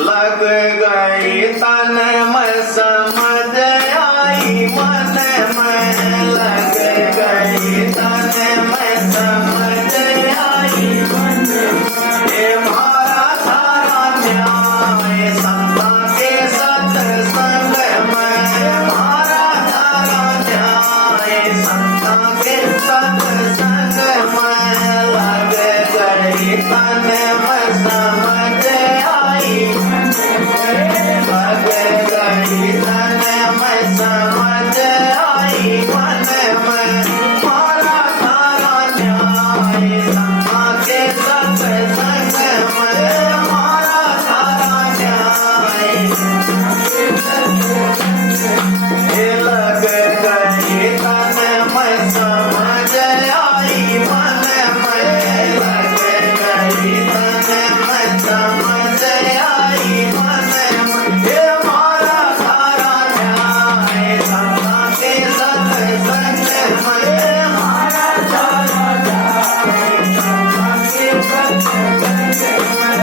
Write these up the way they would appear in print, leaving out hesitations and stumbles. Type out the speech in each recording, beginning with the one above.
लग गई तन में समझ आई मन में, लग गई तन में समझ आई मन में। ये मारा थारा न्याय संता के सत्संग में, मारा थारा न्याय संता के सत्संग में। लग गई तन में समझ आई, लग गई तन में समझ आई मन में। मारा थारा न्याय संता के सत्संग में, मारा थारा न्याय। लग गई तन में समझ आई मन में, लग गई तन में समझ आई मन में। ये मारा थारा न्याय संता के सत्संग में, मारा थारा न्याय संता के सत्संग में।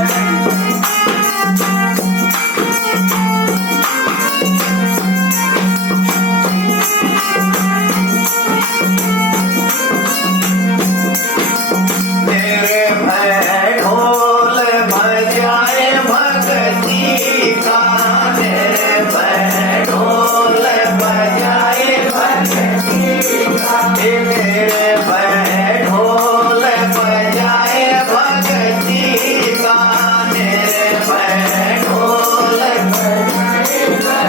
मेरे भय ढोल बजाए भक्ति का, मेरे भय ढोल बजाए भक्ति का। मेरे भय ढोल बजाए भक्ति का, मेरे भय ढोल बजाए भक्ति का।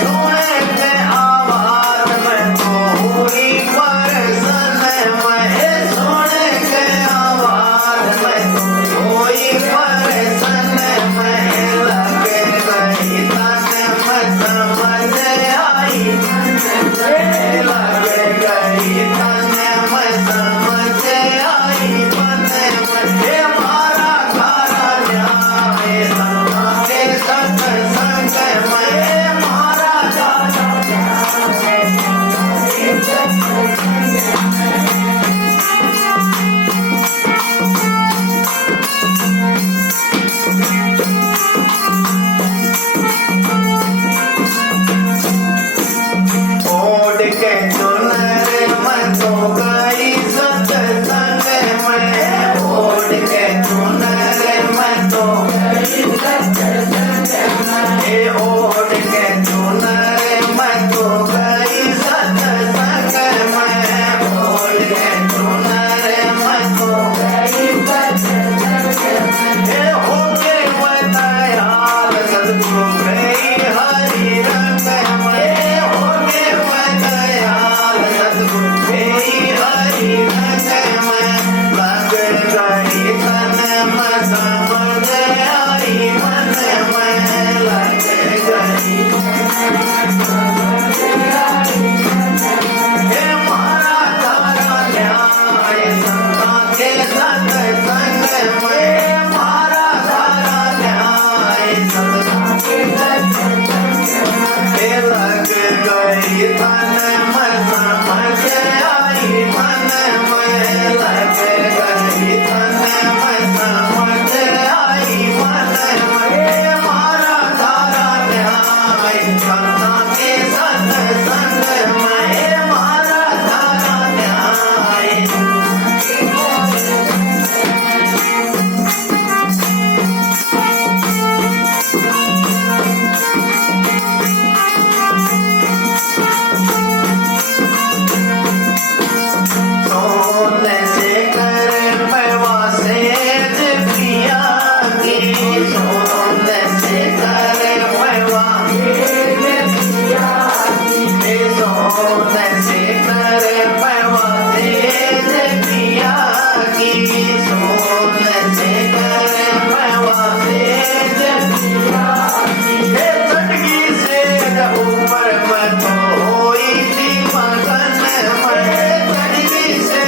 सुने के आवाज में तो हुई परसन में, सुने के आवाज में तो हुई परसन में। लग गई तन में समझ आई, लग गई तन में समझ आई मन में। ये मारा थारा न्याय संता के सत्संग में, मारा थारा न्याय संता के सत्संग में। ओढ़ के चुनर में तो गई सत्संग में, ओढ़ के चुनर में तो गई सत्संग में। ओढ़ के चुनर में तो गई सत्संग में, ओढ़ के चुनर में तो गई सत्संग में। होके मैं दयाल सद्गुरु गई हरि रंग में, होके मैं दयाल सद्गुरु गई हरि रंग में। लग गई तन में समझ आई मन में, लग गई तन में समझ आई मन में। ये मारा थारा न्याय संता के सत्संग में, मारा थारा न्याय संता के सत्संग में। लग गई तन में समझ आई मन में, लग गई तन में समझ आई मन में। मारा थारा न्याय संता के सत्संग में, मारा थारा न्याय। सोने से कर पैवा सेज पिया की, सोने से कर पैवा सेज पिया की। सोने से कर पैवा सेज पिया की, सोने से कर पैवा सेज पिया की। चटकी से ऊपर में तो होई थी मगन में, चटकी से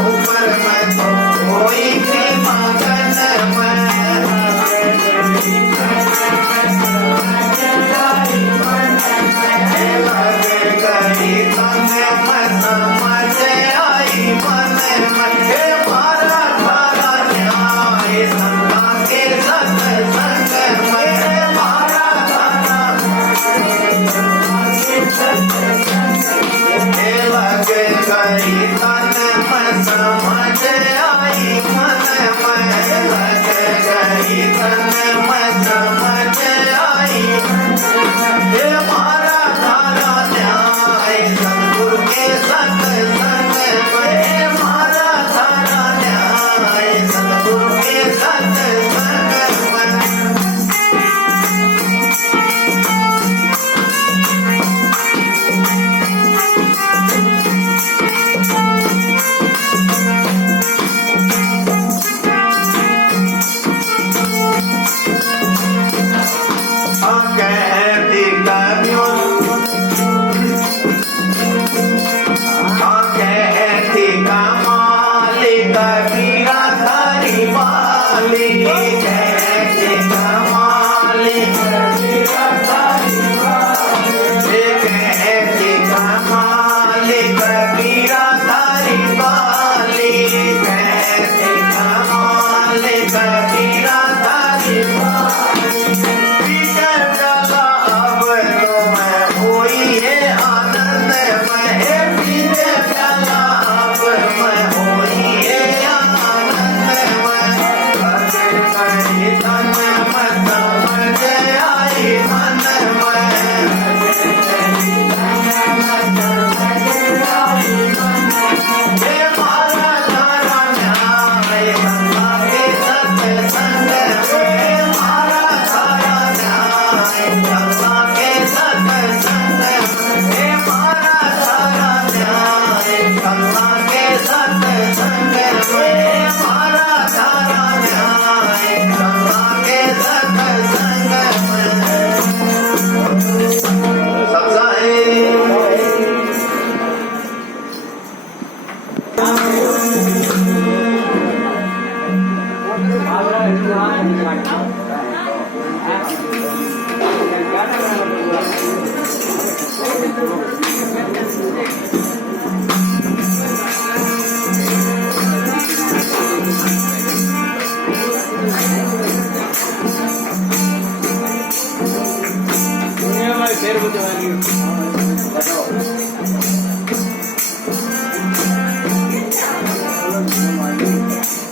ऊपर में तो होई थी मगन में। लग गई तन कहती कमाली कबीरा थारी वाली कहती कमाली कबीरा थारी वाली कहती कमाली कबीरा थारी वाली कहती कमाली कबीरा थारी वाली पीकर चला अब तो मैं हुई है आनंद में पीकर चला अब मैं हुई है आनंद में भजन करी तन मत समझ आई मन में हे मारा तारा न्याय गंगा के सत्संग में मारा तारा न्याय गंगा के सत्संग हे मारा तारा न्याय गंगा के सत्संग में मारा तारा न्याय गंगा के सत्संग में सबका है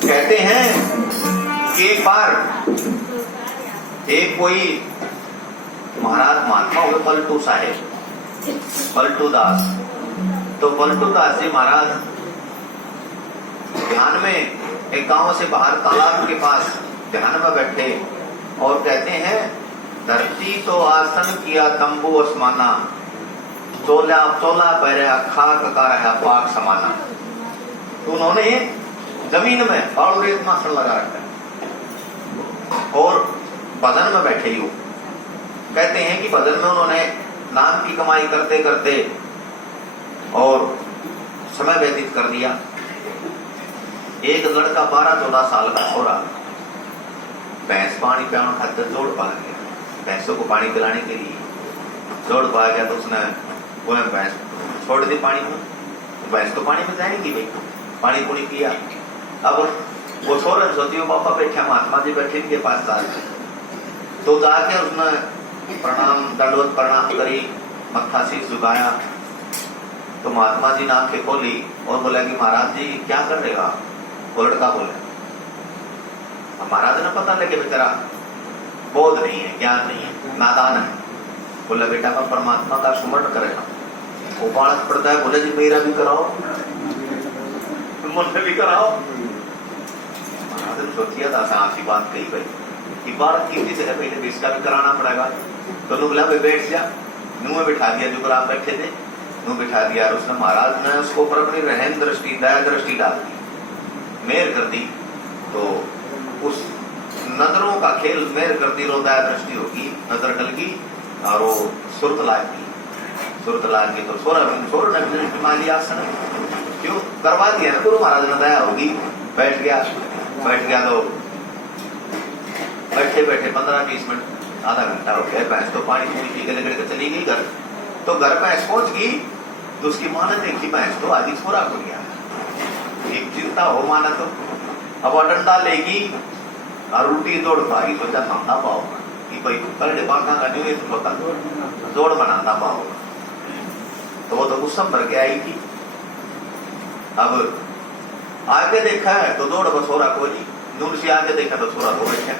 कहते हैं कि एक बार एक कोई महाराज महात्मा हुए पलटू साहेब पलटू दास। तो पलटू दास जी महाराज ध्यान में एक गांव से बाहर तालाब के पास ध्यान में बैठे और कहते हैं धरती तो आसन किया तंबू आसमाना चोला चोला पैरा खाक का रहा पाक समाना। तो उन्होंने जमीन में और रेत मासन लगा रखा है और भजन में बैठे ही हो। कहते हैं कि भजन में उन्होंने नाम की कमाई करते करते और समय व्यतीत कर दिया। एक लड़का 12-14 साल का छोरा भैंस पानी पिलाने खातिर दौड़ पा गया। भैंसों को पानी पिलाने के लिए दौड़ पा गया तो उसने बोले भैंस छोड़ दी पानी में। भैंस तो पानी में जाएगी भाई, पानी पुनी पिया। अब वो छोरा सोती पापा बैठा महात्मा जी बैठे इनके पास जाके तो जाके उसने प्रणाम दंडवत प्रणाम करी, मत्था शीश झुकाया। तो महात्मा जी ने आंखें खोली और बोला कि महाराज जी क्या कर रहे हो आप? वो लड़का बोले महाराज ने पता लगे बेचारा बोध नहीं है, ज्ञान नहीं है, नादान है। बोला बेटा का परमात्मा का सुमरण करेगा। वो बालक पड़ता है, बोले जी मेरा भी कराओ, मुझसे भी कराओ। महाराज ने सोचिया था ऐसी बात कही भाई कि बालक की से पहले इसका भी कराना पड़ेगा। तो बोला भाई बैठ जा, मुंह में बिठा दिया, जो आप बैठे थे मुंह बिठा दिया। और उसने महाराज ने उसको ऊपर अपनी रहम दृष्टि दया दृष्टि डाल दी, मेहर कर दी। तो उस नजरों का खेल मेहर कर दी, रो दया दृष्टि होगी, नजर डल गई और वो सुरत लाग गई। सुरत लाग गई तो सोर ने हिमालय आसन क्यों करवा दिया ना, गुरु महाराज ने दया होगी। बैठ गया तो बैठे बैठे 15-20 मिनट आधा घंटा हो गया। भैंस तो पानी पूरी पी के लेकर के चली गई घर। तो घर भैंस पहुंच गई तो उसकी माँ ने देखी भैंस तो आधी छोरा हो गया। एक चिंता हो माना तो अब डंडा लेगी और उल्टी दौड़ पाएगी। सोचा ना पाओगा कि भाई करड़े बांधा का जो जोड़ बनाना पाओगा। तो वो तो गुस्सा भर के आई थी। अब आगे देखा है तो दौड़ को छोरा को नहीं, दूर से आगे देखा तो छोरा तो बैठा।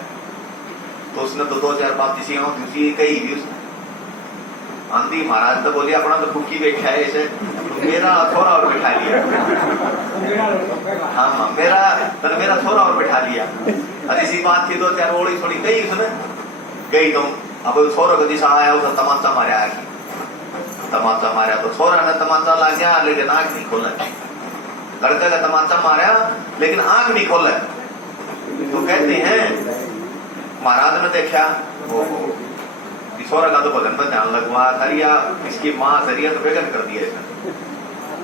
तो उसने तो 2-4 बात किसी कही भी उसने। आंधी महाराज तो बोली अपना तो भूखी बैठा है इसे, मेरा छोरा और बैठा लिया। हाँ मेरा छोरा और बैठा लिया। ऐसी बात थी 2-4 ओड़ी थोड़ी कही उसने गई। तो अब छोरा को दिशा आया, उसने तमाचा मारा। तमाचा मारा तो छोरा ने तमाचा ला गया लेकिन आंख नहीं खोला। लड़का का तमाचा मारा लेकिन आंख नहीं खोला। तो कहते हैं महाराज ने देखा छोरा का तो भजन में ध्यान लगवा सरिया, इसकी माँ सरिया तो बेगन कर दिया इसने।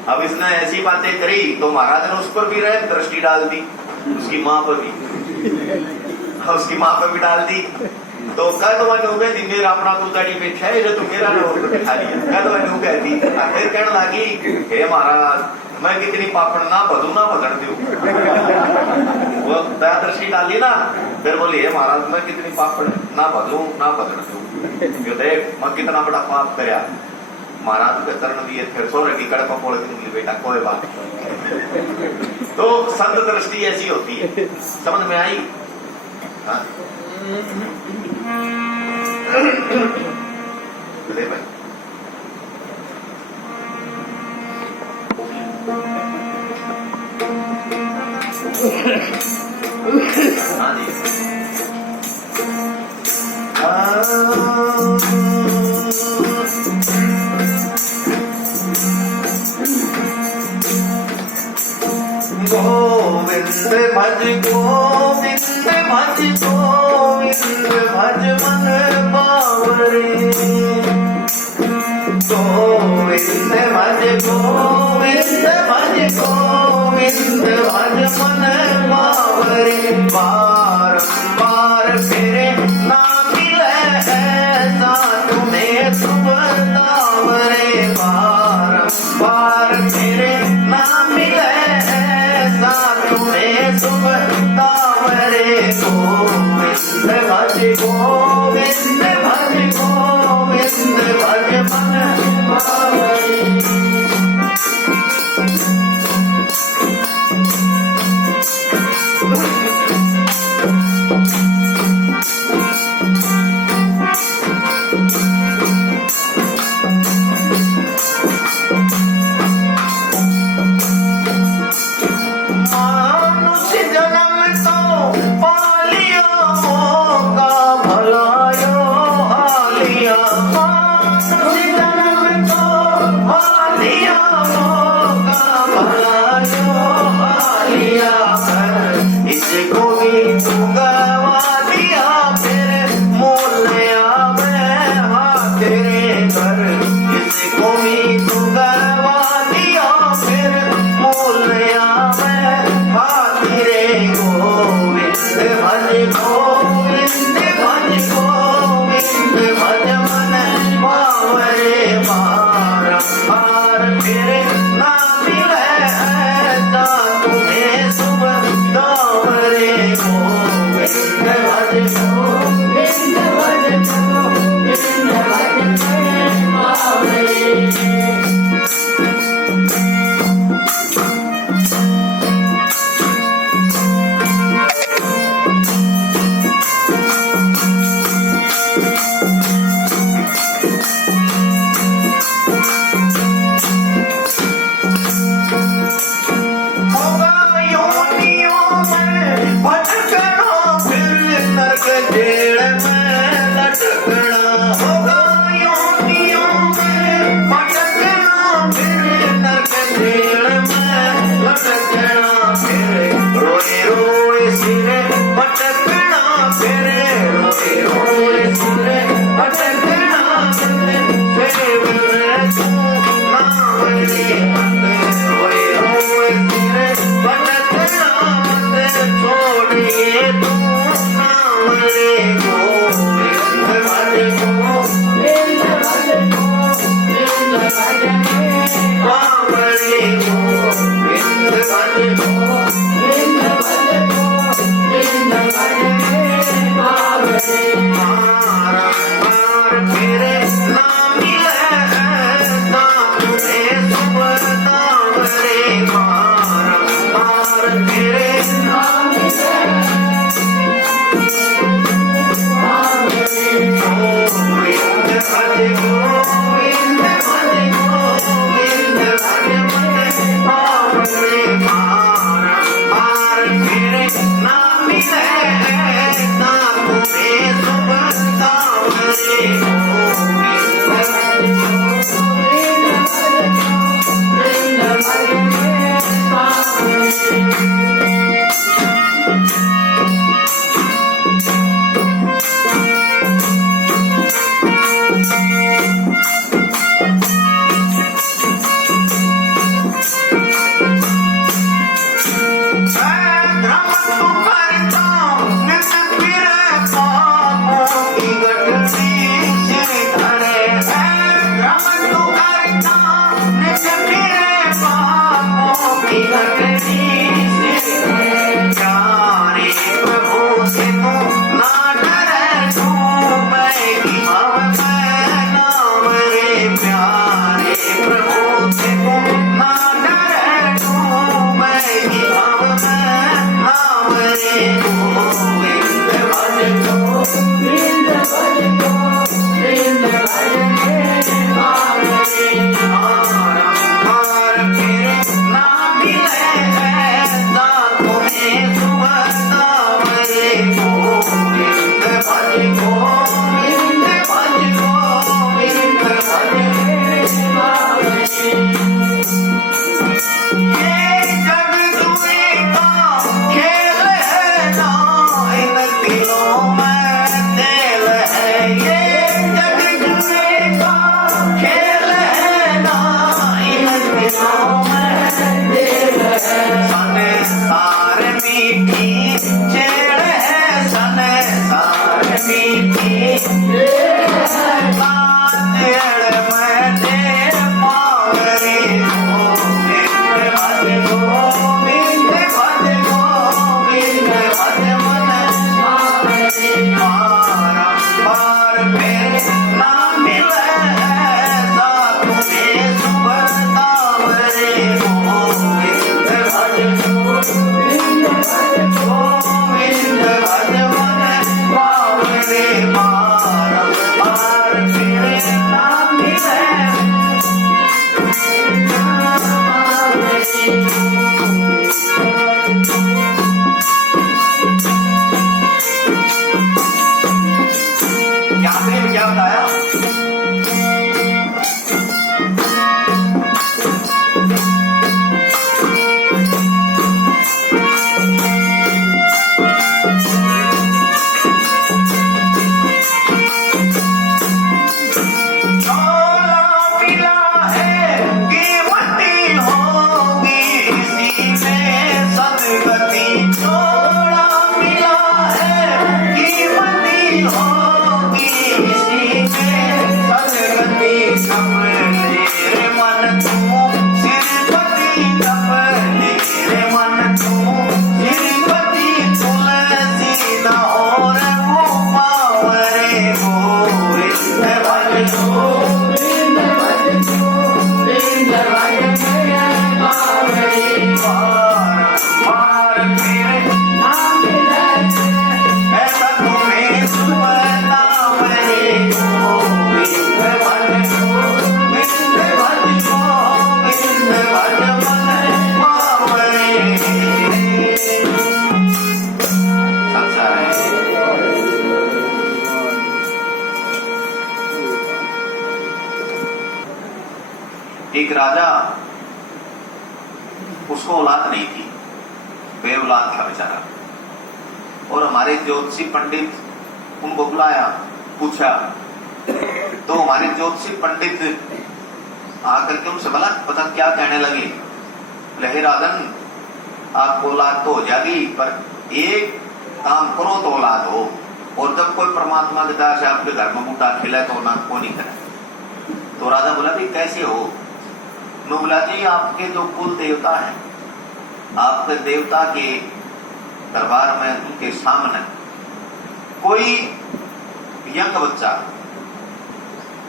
अब इसने ऐसी बातें करी तो महाराज ने उस पर भी रह दृष्टि डाल दी, उसकी माँ पर भी, उसकी माँ पर भी डाल दी। तो कद मैंने दी मेरा अपना तू तड़ी बैठा है, तू मेरा ना और बिठा लिया। कद मैंने कह दी, फिर कहने लगी हे महाराज मैं कितनी पापड़ ना भजू ना भजन दू। वो दया दृष्टि डाली ना, फिर बोली हे महाराज मैं कितनी पापड़ ना भजू ना भजन दू। देख मैं कितना बड़ा पाप करया, महाराज के चरण दिए, फिर सोरे की कड़क पोड़ दूंगी बेटा कोई बात। तो संत दृष्टि ऐसी होती है, समझ में आई? ले भाई हाँ जी गोविंद भज गोविंद भज गोविंद भज मन बावरे। गोविंद भज गोविंद भज गोविंद भज मन बावरे। बारंबार फिरे ना मिले ऐसा तुम्हें शुभ दावरे। बारंबार फिरे ना मिले तुम्हें शुभ दावरे। गोविंद भज गोविंद भज गोविंद भज मन बावरे। संसार मीठी छेड़ है, संसार मीठी छेड़ में दे पावरी गोविंद गोविंद भज गोविंद भज मन बारंबार फिर ना मिले साधु में सुबरतावरे गोविंद भज गोविंद भज मन बावरे बारंबार फिर ना मिले क्या प्रेम क्या बताया? चोला मिला है कीमती होगी इसी में सदगति, चोला मिला है कीमती होगी इसी में सदगति। कपले मन तू सिरपति, कपले मन तू सिरपति, तुलसी न और वो पावरे गोविंद भज गोविंद भज गोविंद भज पावरे बारंबार फिर ना मिले ऐसा तुम्हें सुबरतावरे गोविंद भज गोविंद भज गोविंद भज मन पावरे। संसार है। एक राजा, उसको औलाद नहीं थी, बेऔलाद था बेचारा। और हमारे ज्योतिषी पंडित उनको बुलाया, पूछा, तो हमारे ज्योतिषी पंडित आकर के उनसे बोला, पता क्या कहने लगे? बोले, राजन आपको औलाद तो हो जाएगी, पर एक काम करो तो औलाद हो, और जब कोई परमात्मा की दया से आपके घर में बूटा खिला तो ना को नहीं करे। तो राजा बोला, भाई कैसे हो? नो बोला, जी आपके जो कुल देवता हैं, आपके देवता के दरबार में उनके सामने कोई यंग बच्चा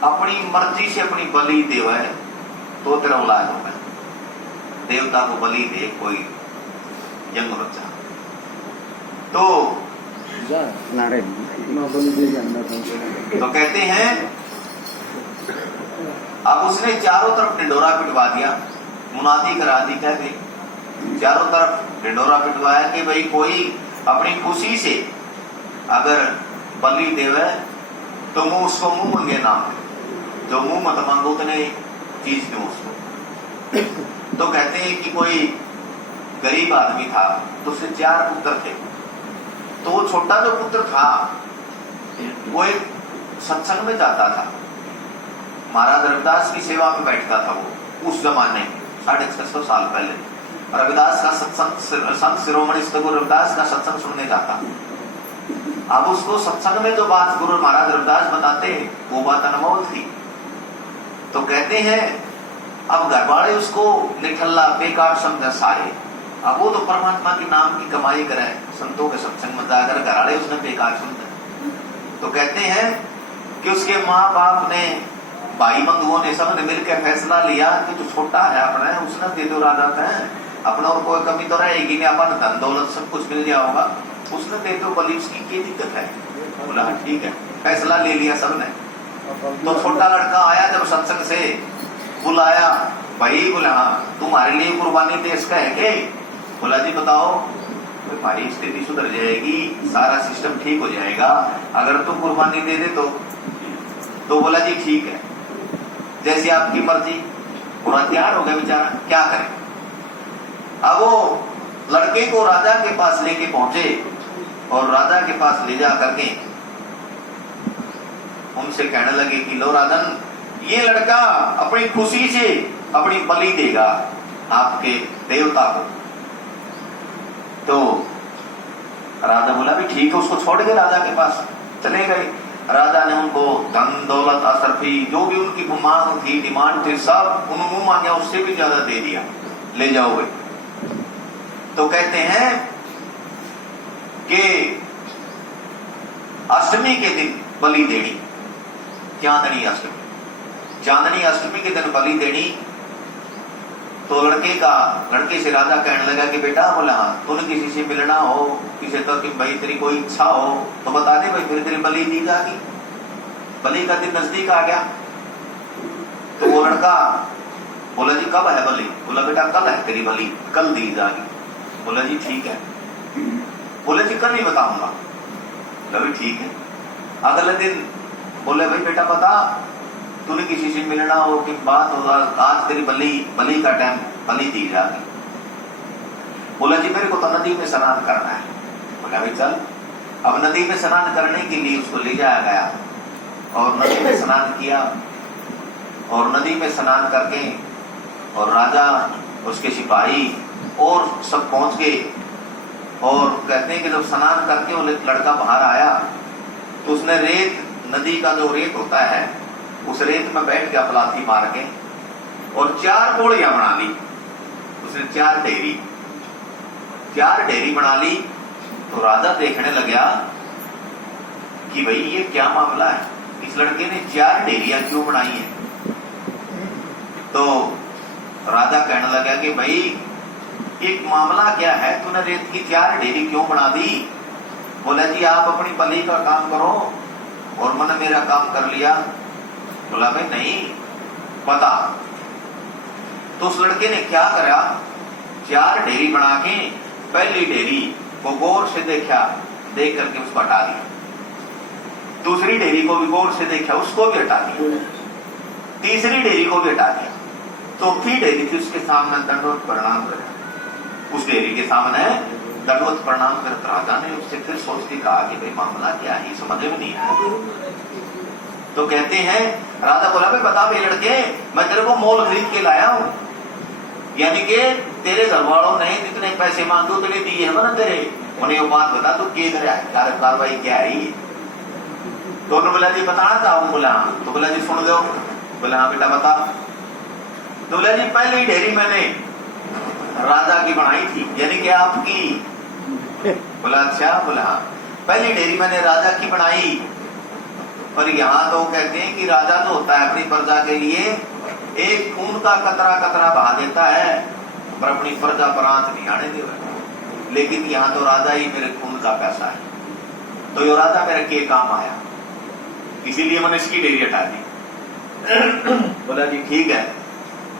अपनी मर्जी से अपनी बलि देवे तो तेरा औलाद होगा। देवता को बलि दे कोई यंग बच्चा, तो कहते हैं अब उसने चारों तरफ ढिंडोरा पिटवा दिया, मुनादी करा दी, कह गई चारों तरफ ढिंडोरा पिटवाया कि भाई कोई अपनी खुशी से अगर बलि देवे तो मुंह उसको मुंह मंगे नाम दे, जो मुंह मत मांगो उतने चीज दो उसको। तो कहते हैं कि कोई गरीब आदमी था, तो उससे 4 पुत्र थे। तो वो छोटा जो पुत्र था वो एक सत्संग में जाता था, महाराज रविदास की सेवा में बैठता था। वो उस जमाने में 650 साल पहले रविदास का सत्संग, संत शिरोमणि गुरु रविदास का सत्संग सुनने जाता। अब उसको सत्संग में जो बात गुरु महाराज रविदास बताते वो बात अनमोल थी। तो कहते हैं अब घर वाले उसको निठल्ला बेकार समझा सारे। अब वो तो परमात्मा के नाम की कमाई करे, संतों के सत्संग में जाकर घर वाले उसने बेकार समझा। तो कहते हैं कि उसके माँ बाप ने, भाई बंधुओं ने, सबने मिलकर फैसला लिया कि जो छोटा है अपने उसने दे दो राजा है, अपना और कोई कमी तो रहेगी नहीं, अपन धन दौलत सब कुछ मिल गया होगा, उसने दे दो बलि, उसकी क्या दिक्कत है? बोला ठीक है, फैसला ले लिया सबने। तो छोटा लड़का आया जब सत्संग से, बुलाया, भाई बोला हाँ तुम्हारे लिए कुर्बानी देश का है क्या? बोला जी बताओ। हमारी स्थिति सुधर जाएगी, सारा सिस्टम ठीक हो जाएगा अगर तुम कुर्बानी दे दे तो बोला जी ठीक है, जैसी आपकी मर्जी। पूरा तैयार हो गया बेचारा, क्या करें? अब वो लड़के को राजा के पास लेके पहुंचे और राजा के पास ले जा करके उनसे कहने लगे कि लो राजन, ये लड़का अपनी खुशी से अपनी बलि देगा आपके देवता को। तो राजा बोला भी ठीक है, उसको छोड़ के राजा के पास चले गए। राजा ने उनको धन दौलत असरफी जो भी उनकी मांग थी, डिमांड थी, सब उन्होंने मांगा, उससे भी ज्यादा दे दिया, ले जाओगे। तो कहते हैं कि अष्टमी के दिन बलि देनी, चांदनी अष्टमी, चांदनी अष्टमी के दिन बलि देनी। तो लड़के से राजा कहने लगा कि बेटा, बोला हाँ, तूने किसी से मिलना हो, किसी तो कि भाई तेरी कोई इच्छा हो तो बता दे भाई, फिर तेरी बलि दी जाएगी। बलि का दिन नजदीक आ गया। तो वो लड़का बोला जी कब है बलि? बोला बेटा कल है तेरी बलि, कल दी जाएगी। बोला जी ठीक है। बोले जी कल ही बताऊंगा। बोला भी ठीक है। अगले दिन बोले भाई बेटा बता, तूने किसी से मिलना हो कि बात हो, आज तेरी बलि का टाइम, बलि दी जाएगी। बोला जी मेरे को तो नदी में स्नान करना है। बोला भाई चल। अब नदी में स्नान करने के लिए उसको ले जाया गया और नदी में स्नान किया। और नदी में स्नान करके और राजा, उसके सिपाही और सब पहुंच गए। और कहते हैं कि जब स्नान करके वो लड़का बाहर आया तो उसने रेत, नदी का जो रेत होता है, उस रेत में बैठ के अपलाथी मार के और 4 पोड़ियां बना ली। उसने 4 ढेरी बना ली। तो राजा देखने लगा कि भाई ये क्या मामला है, इस लड़के ने 4 ढेरियां क्यों बनाई है? तो राजा कहने लगा कि भाई एक मामला क्या है, तूने रेत की 4 ढेरी क्यों बना दी? बोला जी आप अपनी बलि का काम करो और मैंने मेरा काम कर लिया। बोला भाई नहीं, बता। तो उस लड़के ने क्या करा, 4 ढेरी बना के पहली ढेरी को गौर से देखा, देख करके उसको हटा दिया। दूसरी ढेरी को भी गौर से देखा, उसको भी हटा दिया। तीसरी ढेरी को भी हटा दिया। चौथी ढेरी थी उसके सामने दंडवत प्रणाम कर, उस ढेरी के सामने दंडवत प्रणाम कर राजा ने उससे फिर सोच के कहा कि भाई मामला क्या है, समझ में नहीं आया। तो कहते हैं राजा बोला भाई बता भाई लड़के, मैं तेरे को मोल खरीद के लाया हूं, यानी कि तेरे घर वालों ने जितने पैसे मांगे उतने दिए है ना तेरे, उन्हें वो बात बता, तू क्या कार्रवाई क्या है ये? तो उन्होंने बोला जी बताना चाहूँ। बोला हाँ। तो बोला जी सुन लो। बोला हाँ बेटा बता। तो बोला जी पहली ढेरी मैंने राजा की बनाई थी, यानी कि आपकी। बोला अच्छा। बोला हाँ, पहली ढेरी मैंने राजा की बनाई, पर यहाँ तो कहते हैं कि राजा जो होता है अपनी प्रजा के लिए एक खून का कतरा कतरा बहा देता है, पर अपनी प्रजा पर आंच नहीं आने देगा। लेकिन यहाँ तो राजा ही मेरे खून का पैसा है, तो ये राजा मेरे के काम आया, इसीलिए मैंने इसकी ढेरी हटा दी। बोला जी ठीक है।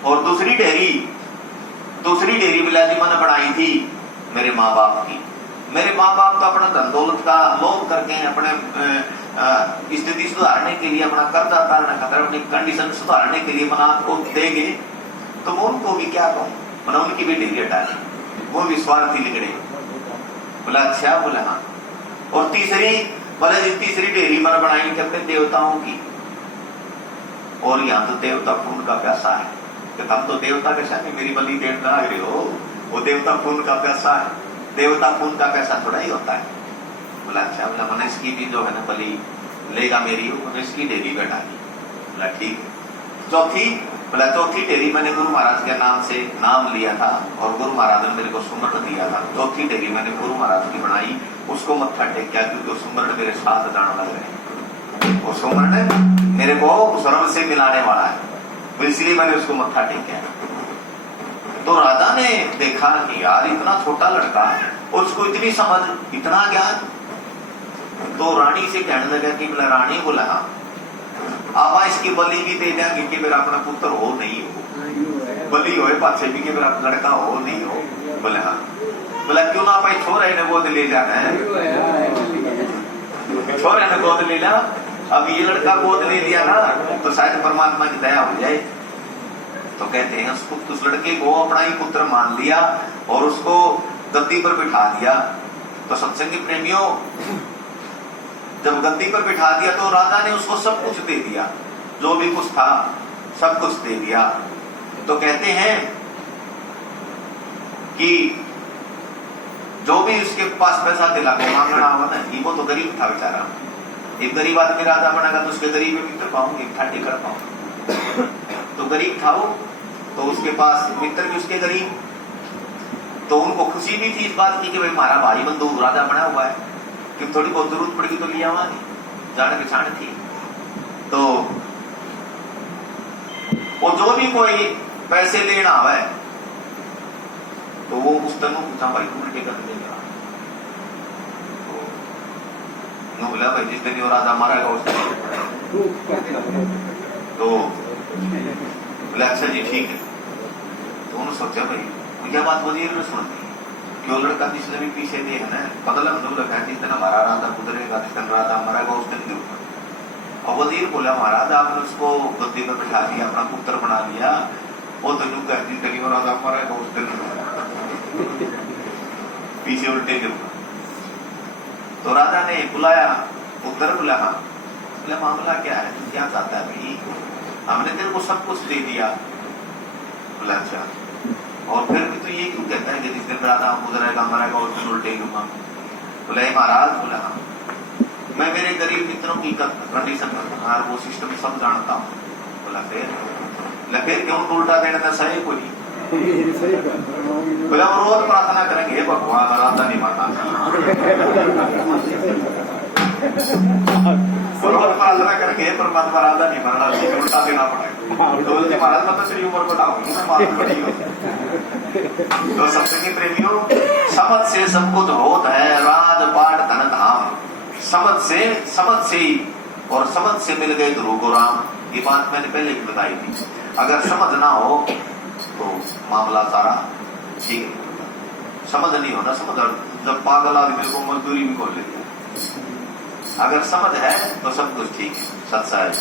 और दूसरी ढेरी बोला जी मैंने बनाई थी मेरे माँ बाप की। मेरे माँ बाप तो अपना धन दौलत का लोभ करके अपने स्थिति सुधारने के लिए, अपना कर्जा उतारने खातिर, अपनी कंडीशन सुधारने के लिए मना को देंगे, तो मैं उनको भी क्या कहूँ, मैंने उनकी भी ढेरी हटा दी, वो भी स्वार्थी निकले। बोला अच्छा। बोला हाँ। और बोले जी तीसरी ढेरी मैंने बनाई थी अपने देवताओं की, और यहाँ तो देवता खून का प्यासा है, कि तुम तो देवता के साथ मेरी बलि देने आ रहे हो, वो देवता खून का प्यासा है, देवता खून का पैसा थोड़ा ही होता है। बोला अच्छा। बोला मैंने इसकी भी जो है ना बलि लेगा मेरी हो, मैंने इसकी ढेरी बैठा दी। बोला ठीक। चौथी ढेरी मैंने गुरु महाराज के नाम से नाम लिया था और गुरु महाराज ने मेरे को सुमरण दिया था। चौथी ढेरी मैंने गुरु महाराज की बनाई, उसको मत्था टेक, क्योंकि वो सुमरण मेरे साथ जाने लग रहे, वो सुमरण मेरे को उस रब से मिलाने वाला है, इसलिए मैंने उसको मत्था टेका। तो राजा ने देखा कि यार इतना छोटा लड़का, उसको इतनी समझ, इतना ज्ञान। तो रानी से कहने लगा कि बोला रानी, बोला हाँ आप इसकी बलि भी दे देंगे कि मेरा अपना पुत्र हो नहीं हो, बलि हो पाछे भी कि मेरा लड़का हो नहीं हो। बोले हाँ। बोला क्यों ना भाई छोरे ने गोद ले जाना है, छोरे ने गोद ले ला, अब ये लड़का गोद ले लिया ना तो शायद परमात्मा की दया हो जाए। तो कहते हैं उस लड़के को अपना ही पुत्र मान लिया और उसको गद्दी पर बिठा दिया। तो सत्संगी प्रेमियों, जब गद्दी पर बिठा दिया तो राजा ने उसको सब कुछ दे दिया, जो भी कुछ था सब कुछ दे दिया। तो कहते हैं कि जो भी उसके पास पैसा दिला के मांगना हुआ ना, वो तो गरीब था बेचारा। एक गरीब आदमी राजा बनेगा तो उसके गरीब में मित्र पाऊंगे, ठाटी कर पाऊंगा। तो गरीब था वो, तो उसके पास मित्र भी उसके गरीब। तो उनको खुशी भी थी इस बात की कि भाई हमारा भाई बंधु राजा बना हुआ है, कि थोड़ी बहुत जरूरत पड़ेगी तो लिया आवागी, जान पहचान थी। तो वो जो भी कोई पैसे लेना आवे तो वो उस तनु पूछा भाई तू उल्टे कर देगा। तो बोला भाई जिस दिन राजा मारेगा उस दिन। तो बोले अच्छा जी ठीक है। तो उन्होंने सोचा भाई क्या बात वजीर ने सुन दी कि वो लड़का जिसने भी पीछे देखना है बदला लगा जिस दिन हमारा राजा गुजरेगा, जिस दिन राजा मरेगा उस दिन दूंगा। और वजीर बोला महाराज आपने उसको गद्दी में बिठा दिया, अपना पुत्र बना लिया, वो तनु का जिस दिन राजा मरेगा उस दिन पीछे उल्टे दूंगा। तो राजा ने बुलाया, पुत्र बुलाया, बोला मामला क्या है, तू क्या चाहता है भाई, हमने तेरे को सब कुछ दे दिया। बोला अच्छा और फिर भी तो ये क्यों कहता है कि जिस दिन राजा गुजरेगा मरेगा उस दिन उल्टे दूंगा। बोला महाराज, बोला मैं मेरे गरीब मित्रों की कंडीशन वो सिस्टम सब जानता हूँ। बोला फिर क्यों उल्टा देने का सही कोई। बोला वो रोज प्रार्थना करेंगे भगवान राजा नहीं मारना, रोज प्रार्थना करेंगे परमात्मा राजा नहीं मारना, उल्टा देना पड़ेगा। तो महाराज मैं तो तेरी उम्र बताऊंगी तो सत्संगी प्रेमियों, समझ से सब कुछ होता है, राजपाट धन धाम। समझ से ही और समझ से मिल गए ध्रुव को राम। ये बात मैंने पहले भी बताई थी। अगर समझ ना हो तो मामला सारा ठीक है। समझ नहीं होना, समझ जब पागल आदमी को मजदूरी भी खोल लेती है। अगर समझ है तो सब कुछ ठीक है, सत्संग।